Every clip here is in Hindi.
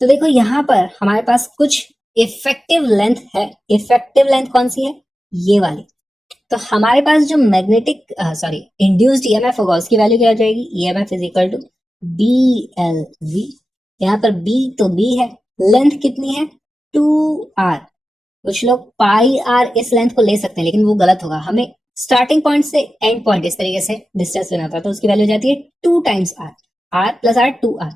तो देखो यहाँ पर हमारे पास कुछ इफेक्टिव लेंथ है। इफेक्टिव लेंथ कौन सी है? ये वाली। तो हमारे पास जो मैग्नेटिक इंड्यूस्ड ईएमएफ होगा उसकी वैल्यू क्या हो जाएगी? EMF is equal to B L V. यहाँ पर बी तो बी है, लेंथ कितनी है? 2r। कुछ लोग पाई आर इस लेंथ को ले सकते हैं लेकिन वो गलत होगा। हमें स्टार्टिंग पॉइंट से एंड पॉइंट इस तरीके से डिस्टेंस लेना था, तो उसकी वैल्यू जाती है 2 times R. R plus R 2r।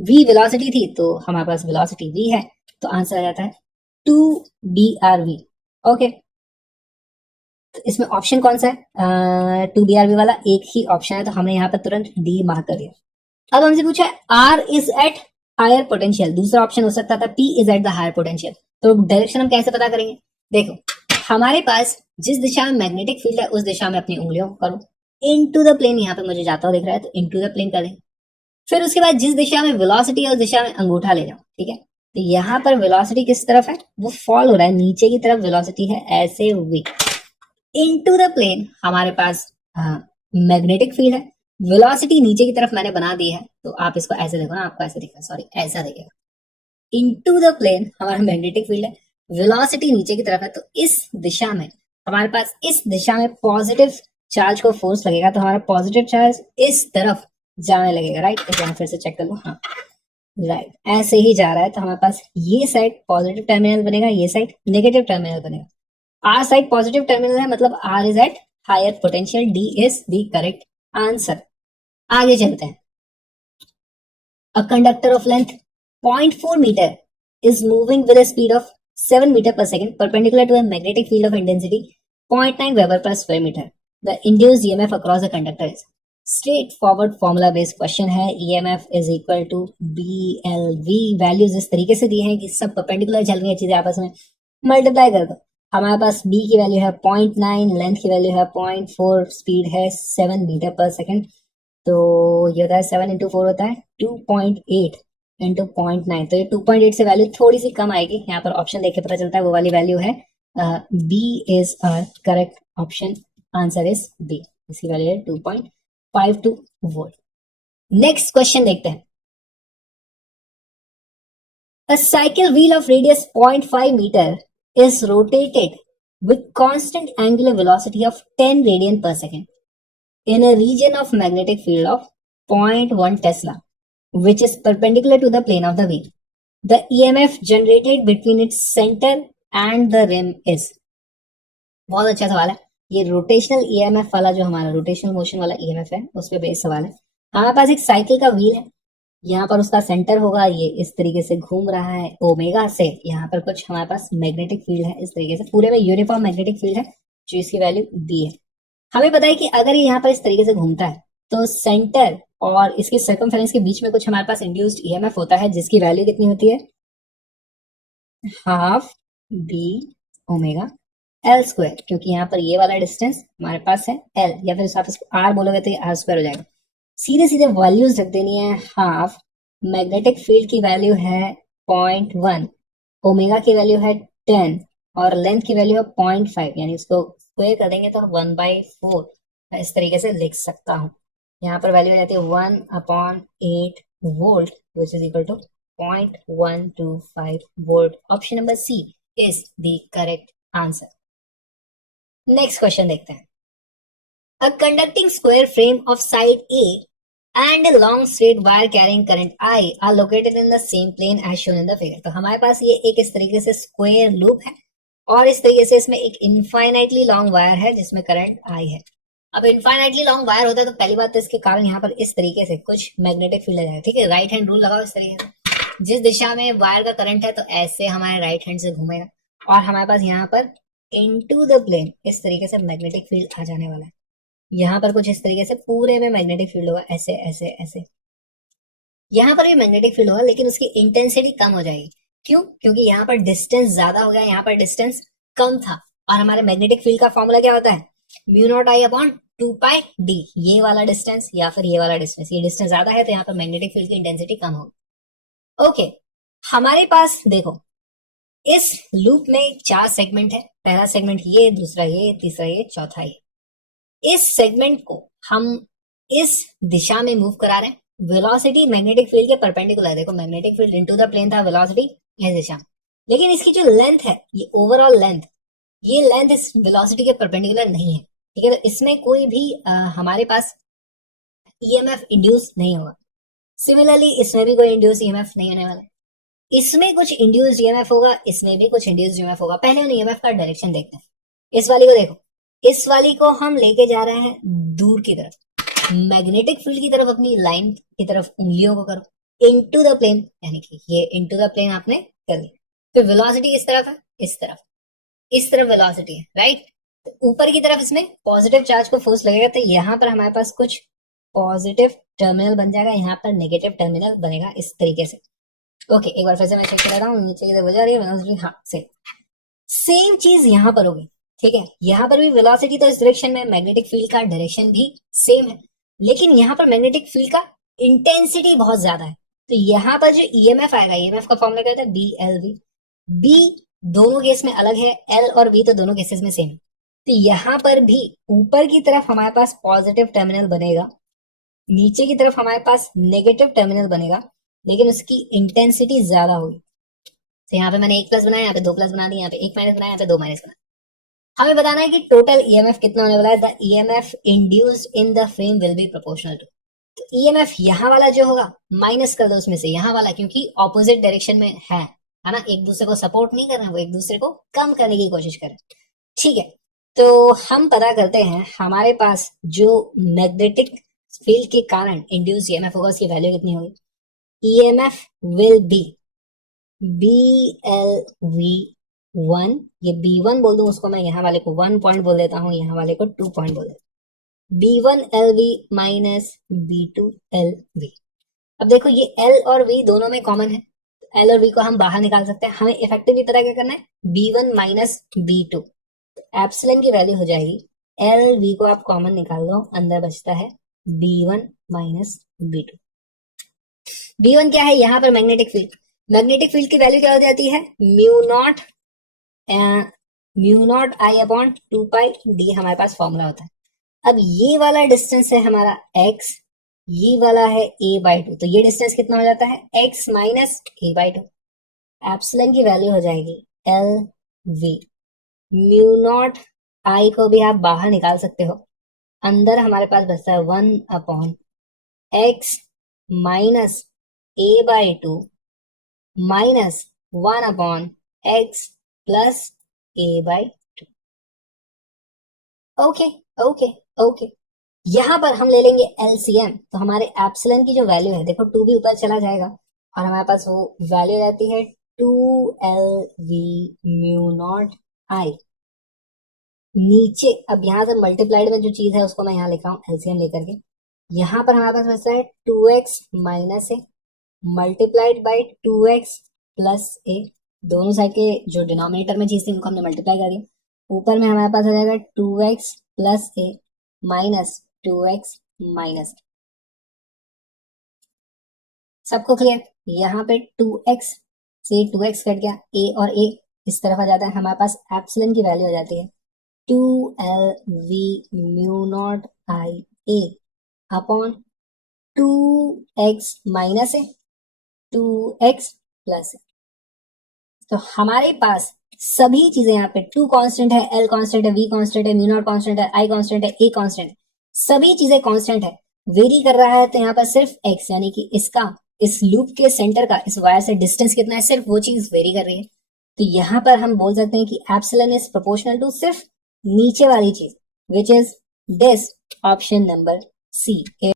v velocity थी तो हमारे पास वेलोसिटी v है, तो आंसर आ जाता है 2drv। ओके, तो इसमें ऑप्शन कौन सा है? 2drv वाला एक ही ऑप्शन है, तो हमने यहाँ पर तुरंत डी मार्क कर दिया। अब हमसे पूछा है R is at higher potential. दूसरा ऑप्शन हो सकता था P is at the higher potential. तो डायरेक्शन हम कैसे पता करेंगे? देखो, हमारे पास जिस दिशा में मैग्नेटिक फील्ड है उस दिशा में अपनी उंगलियों को करो इनटू द प्लेन। यहाँ पे मुझे जाता हुआ दिख रहा है तो इनटू द प्लेन कर दें। फिर उसके बाद जिस दिशा में वेलोसिटी है उस दिशा में अंगूठा ले जाओ। ठीक है, तो यहाँ पर वेलोसिटी किस तरफ है? वो फॉल हो रहा है, नीचे की तरफ वेलोसिटी है, ऐसे वी इनटू द प्लेन। हमारे पास मैग्नेटिक फील्ड है, वेलोसिटी नीचे की तरफ मैंने बना दी है, तो आप इसको ऐसे देखो ना, आपको ऐसे दिखेगा, सॉरी ऐसा दिखेगा। इनटू द प्लेन हमारा मैग्नेटिक फील्ड है, वेलोसिटी नीचे की तरफ है, तो इस दिशा में हमारे पास इस दिशा में पॉजिटिव चार्ज को फोर्स लगेगा, तो हमारा पॉजिटिव चार्ज इस तरफ जाने लगेगा। राइट, तो फिर से चेक कर लो। हाँ राइट, ऐसे ही जा रहा है, तो हमारे पास ये साइड पॉजिटिव टर्मिनल बनेगा, ये साइड नेगेटिव टर्मिनल बनेगा। आर साइड पॉजिटिव टर्मिनल है, मतलब R is at higher potential. D is the correct answer. आगे चलते हैं। A conductor of length 0.4 metre is moving with a speed of 7 meter per second perpendicular to a magnetic field of intensity 0.9 Weber per square meter. The induced EMF across the conductor is straightforward formula based question है। EMF is equal to BLV। Values इस तरीके से दी हैं कि सब परपेंडिकुलर चल रही है चीजें, आपस में मल्टीप्लाई कर दो। हमारे पास B की वैल्यू है 0.9, लेंथ की वैल्यू है 0.4, स्पीड है 7 मीटर पर सेकेंड। तो ये होता है 7 इंटू 4 होता है 2.8 इंटू 0.9। तो ये 2.8 से वैल्यू थोड़ी सी कम आएगी। यहाँ पर ऑप्शन देख के पता चलता है वो वाली वैल्यू है। B is our correct option. Answer is B. इसकी वैल्यू है 2.52 वोल्ट। नेक्स्ट क्वेश्चन देखते हैं। A cycle wheel of radius 0.5 meter is rotated with constant angular velocity of 10 radian per second in a region of magnetic field of 0.1 Tesla, which is perpendicular to the plane of the wheel. The EMF generated between its center and the rim is। बहुत अच्छा सवाल है। ये रोटेशनल ईएमएफ वाला जो हमारा रोटेशनल मोशन वाला ईएमएफ है उस पे बेस्ड सवाल है। हमारे पास एक साइकिल का व्हील है, यहाँ पर उसका सेंटर होगा, ये इस तरीके से घूम रहा है ओमेगा से। यहाँ पर कुछ हमारे पास मैग्नेटिक फील्ड है, इस तरीके से पूरे में यूनिफॉर्म मैग्नेटिक फील्ड है, जो इसकी वैल्यू बी है। हमें पता है कि अगर ये यहाँ पर इस तरीके से घूमता है तो सेंटर और इसके सर्कमफेरेंस के बीच में कुछ हमारे पास इंड्यूस्ड ईएमएफ होता है, जिसकी वैल्यू कितनी होती है? Half B omega L square, क्योंकि यहाँ पर ये वाला डिस्टेंस हमारे पास है एल, या फिर आप इसको आर बोलोगे तो ये आर स्क्वायर हो जाएगा। सीधे सीधे वैल्यूज रख देनी है। हाफ मैग्नेटिक फील्ड की वैल्यू है 0.1, ओमेगा की वैल्यू है 10 और लेंथ की वैल्यू है 0.5, यानी इसको स्क्वायर कर देंगे तो 1/4 मैं इस तरीके से लिख सकता हूँ। यहाँ पर वैल्यू आ जाती है 1/8 volt which is equal to 0.125 volt. Option number C is the correct answer. Next question देखते हैं। A conducting square frame of side A and a long straight wire carrying current I are located in the same plane as shown in the figure। तो हमारे पास ये एक इस तरीके से स्क्वायर लूप है और इस तरीके से इसमें एक इनफाइनाइटली लॉन्ग वायर है जिसमें करंट I है। अब इनफाइनाइटली लॉन्ग वायर होता है तो पहली बात तो इसके कारण यहाँ पर इस तरीके से कुछ मैग्नेटिक फील्ड आ जाएगा। ठीक है, राइट हैंड रूल लगाओ इस तरीके से, जिस दिशा में वायर का करंट है तो ऐसे हमारे राइट हैंड से घूमेगा और हमारे पास यहाँ पर इनटू द प्लेन इस तरीके से मैग्नेटिक फील्ड आ जाने वाला है। यहाँ पर कुछ इस तरीके से पूरे में मैग्नेटिक फील्ड होगा, ऐसे ऐसे ऐसे। यहाँ पर भी मैग्नेटिक फील्ड होगा लेकिन उसकी इंटेंसिटी कम हो जाएगी। क्यों? क्योंकि यहाँ पर डिस्टेंस ज्यादा हो गया, यहाँ पर डिस्टेंस कम था। और हमारे मैग्नेटिक फील्ड का फॉर्मूला क्या होता है? Mu not I upon 2π d। ये वाला डिस्टेंस या फिर ये वाला डिस्टेंस, ये डिस्टेंस ज्यादा है तो यहाँ पर मैग्नेटिक फील्ड की इंटेंसिटी कम होगी। ओके, हमारे पास देखो इस लूप में 4 सेगमेंट है। पहला सेगमेंट ये, दूसरा ये, तीसरा ये, चौथा ये। इस सेगमेंट को हम इस दिशा में मूव करा रहे हैं वेलोसिटी मैग्नेटिक फील्ड के परपेंडिकुलर, देखो magnetic field into the plane था, वेलोसिटी इस दिशा में, लेकिन इसकी जो लेंथ है, ये ओवरऑल लेंथ, ये लेंथ इस वेलोसिटी के परपेंडिकुलर नहीं है, ठीक है। तो इसमें कोई भी हमारे पास ईएमएफ इंड्यूस नहीं होगा। सिमिलरली इसमें भी कोई इंड्यूस ईएमएफ नहीं होने वाला, इसमें कुछ इंड्यूस्ड ईएमएफ होगा, इसमें भी कुछ इंड्यूस्ड ईएमएफ होगा। पहले हम ईएमएफ का डायरेक्शन देखते हैं। इस वाली को देखो, इस वाली को हम लेके जा रहे हैं दूर की तरफ, मैग्नेटिक फील्ड की तरफ, अपनी लाइन की तरफ उंगलियों को करो, इनटू द प्लेन, यानी कि ये इनटू द प्लेन आपने कर दिया। फिर वेलोसिटी किस तरफ है, इस तरफ वेलोसिटी है, राइट। तो ऊपर की तरफ इसमें पॉजिटिव चार्ज को फोर्स लगेगा, तो यहाँ पर हमारे पास कुछ पॉजिटिव टर्मिनल बन जाएगा, यहाँ पर नेगेटिव टर्मिनल बनेगा, इस तरीके से। ओके, एक बार फिर से मैं चेक कर रहा हूँ, नीचे की तरफ जा रही है वेलोसिटी, हाँ सेम चीज यहाँ पर होगी, ठीक है। यहाँ पर भी वेलोसिटी तो इस डायरेक्शन में, मैग्नेटिक फील्ड का डायरेक्शन भी सेम है, लेकिन यहाँ पर मैग्नेटिक फील्ड का इंटेंसिटी बहुत ज्यादा है। तो यहाँ पर जो ईएमएफ आएगा, ईएमएफ का फॉर्मूला क्या था, बी एल वी। बी दोनों केस में अलग है, एल और वी तो दोनों केसेस में सेम है। तो यहाँ पर भी ऊपर की तरफ हमारे पास पॉजिटिव टर्मिनल बनेगा, नीचे की तरफ हमारे पास नेगेटिव टर्मिनल बनेगा, लेकिन उसकी इंटेंसिटी ज्यादा होगी। तो यहाँ पे मैंने एक प्लस बनाया, यहाँ पे दो प्लस बना दिया, यहाँ पे एक माइनस बनाया, यहाँ पे दो माइनस बनाया। हमें बताना है कि टोटल ईएमएफ कितना होने वाला है। The EMF induced in the frame will be proportional to, तो ईएमएफ यहाँ वाला जो होगा माइनस कर दो उसमें से यहाँ वाला, क्योंकि ऑपोजिट डायरेक्शन में है ना, एक दूसरे को सपोर्ट नहीं कर रहे हैं, वो एक दूसरे को कम करने की कोशिश करें, ठीक है। तो हम पता करते हैं हमारे पास जो मैग्नेटिक फील्ड के कारण इंड्यूस ईएमएफ होगा, उसकी वैल्यू कितनी होगी। ईएमएफ विल बी BLV1, ये B1 बोल दूं उसको, मैं यहाँ वाले को 1 पॉइंट बोल देता हूँ, यहाँ वाले को 2 पॉइंट बोल देता हूँ, B1LV माइनस B2LV। अब देखो ये L और V दोनों में कॉमन है, L और V को हम बाहर निकाल सकते हैं। हमें इफेक्टिवली पता क्या करना है, B1 माइनस B2, एप्सिलॉन की वैल्यू हो जाएगी, LV को आप कॉमन निकाल दो, अंदर बचता है B1 माइनस B2। B1 क्या है, यहाँ पर मैग्नेटिक फील्ड, मैग्नेटिक फील्ड की वैल्यू क्या हो जाती है, mu not I upon 2 pi D, हमारे पास फॉर्मूला होता है। अब ये वाला डिस्टेंस है हमारा x, ये वाला है a/2, तो ये डिस्टेंस कितना हो जाता है, x माइनस a/2। एप्सिलॉन की वैल्यू हो जाएगी LV, म्यू नॉट आई को भी आप बाहर निकाल सकते हो, अंदर हमारे पास बचता है 1 upon x minus a/2 minus 1 upon x plus a/2। Okay okay okay, यहां पर हम ले लेंगे LCM, तो हमारे एप्सिलॉन की जो वैल्यू है, देखो 2 भी ऊपर चला जाएगा और हमारे पास वो वैल्यू रहती है 2LV म्यू नॉट आई। नीचे अब यहां से मल्टीप्लाइड में जो चीज है उसको मैं यहाँ लिखा हूँ LCM लेकर के, यहाँ पर हमारे पास बचता है 2x minus a multiplied by 2x plus a, दोनों साइड के जो डिनोमिनेटर में चीज थी उनको हमने मल्टीप्लाई कर दिया, ऊपर में हमारे पास आ जाएगा 2x प्लस ए माइनस 2x माइनस। सबको क्लियर, यहाँ पे 2x से 2x कट गया, a और a इस तरफ आ जाता है, हमारे पास एप्सिलॉन की वैल्यू हो जाती है 2LV mu not I A upon 2x minus A 2x plus ए। तो हमारे पास सभी चीजें यहाँ पे 2 कांस्टेंट है, L कांस्टेंट है, V कांस्टेंट है, म्यू नॉट कांस्टेंट है, I कांस्टेंट है, A कांस्टेंट है, सभी चीजें कांस्टेंट है। वेरी कर रहा है तो यहाँ पर सिर्फ x, यानी कि इसका, इस लूप के सेंटर का इस वायर से डिस्टेंस कितना है, सिर्फ वो चीज वेरी कर रही है। तो यहाँ पर हम बोल सकते हैं कि एप्सिलॉन इज प्रोपोर्शनल टू सिर्फ नीचे वाली चीज, which is this, option number C.